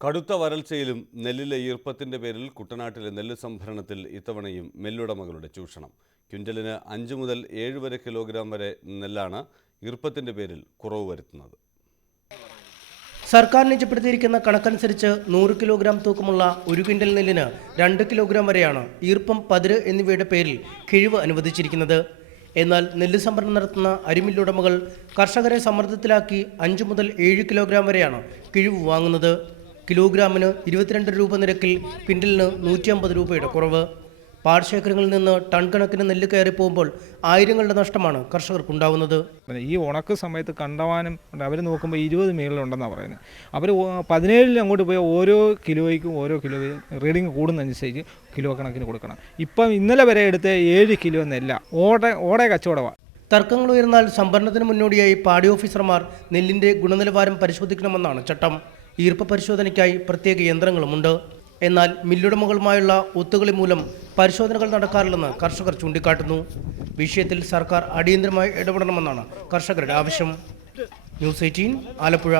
കടുത്ത വരൾച്ചയിലും നെല്ലിലെ ഈർപ്പത്തിന്റെ പേരിൽ കുട്ടനാട്ടിലെ നെല്ല് സംഭരണത്തിൽ ഇത്തവണയും നെല്ലുടമകളുടെ ചൂഷണം. ക്വിൻ്റലിന് 5 മുതൽ 7 വരെ കിലോഗ്രാം വരെ നെല്ലാണ് ഈർപ്പത്തിന്റെ പേരിൽ കുറവ് വരുത്തുന്നത്. സർക്കാർ നിജപ്പെടുത്തിയിരിക്കുന്ന കണക്കനുസരിച്ച് 100 കിലോഗ്രാം തൂക്കമുള്ള 1 ക്വിൻ്റൽ നെല്ലിന് 2 കിലോഗ്രാം വരെയാണ് ഈർപ്പം, പതിര് എന്നിവയുടെ പേരിൽ കിഴിവ് അനുവദിച്ചിരിക്കുന്നത്. എന്നാൽ നെല്ല് സംഭരണം നടത്തുന്ന അരിമില്ലുടമകൾ കർഷകരെ സമ്മർദ്ദത്തിലാക്കി 5 മുതൽ 7 കിലോഗ്രാം വരെയാണ് കിഴിവ് വാങ്ങുന്നത്. കിലോഗ്രാമിന് 22 രൂപ നിരക്കിൽ ക്വിൻ്റലിന് 150 രൂപയുടെ കുറവ്. പാടശേഖരങ്ങളിൽ നിന്ന് ടൺ കണക്കിന് നെല്ല് കയറി പോകുമ്പോൾ ആയിരങ്ങളുടെ നഷ്ടമാണ് കർഷകർക്കുണ്ടാവുന്നത്. ഈ ഉണക്ക് സമയത്ത് കണ്ടവാനും അവർ നോക്കുമ്പോൾ 20 മേളിലുണ്ടെന്നാണ് പറയുന്നത്. അവർ 17 അങ്ങോട്ട് പോയി ഓരോ കിലോയ്ക്കും ഓരോ കിലോ റീഡിങ് കൂടുന്നതനുസരിച്ച് കിലോ കണക്കിന് കൊടുക്കണം. ഇപ്പം ഇന്നലെ വരെ എടുത്ത് 7 കിലോ നെല്ല ഓടെ കച്ചവടമാണ്. തർക്കങ്ങൾ ഉയർന്നാൽ സംഭരണത്തിന് മുന്നോടിയായി പാടി ഓഫീസർമാർ നെല്ലിന്റെ ഗുണനിലവാരം പരിശോധിക്കണമെന്നാണ് ചട്ടം. ഈർപ്പ പരിശോധനയ്ക്കായി പ്രത്യേക യന്ത്രങ്ങളുമുണ്ട്. എന്നാൽ മില്ലുടമകളുമായുള്ള ഒത്തുകളി മൂലം പരിശോധനകൾ നടക്കാറില്ലെന്ന് കർഷകർ ചൂണ്ടിക്കാട്ടുന്നു. വിഷയത്തിൽ സർക്കാർ അടിയന്തരമായി ഇടപെടണമെന്നാണ് കർഷകരുടെ ആവശ്യം. ന്യൂസ് 18 ആലപ്പുഴ.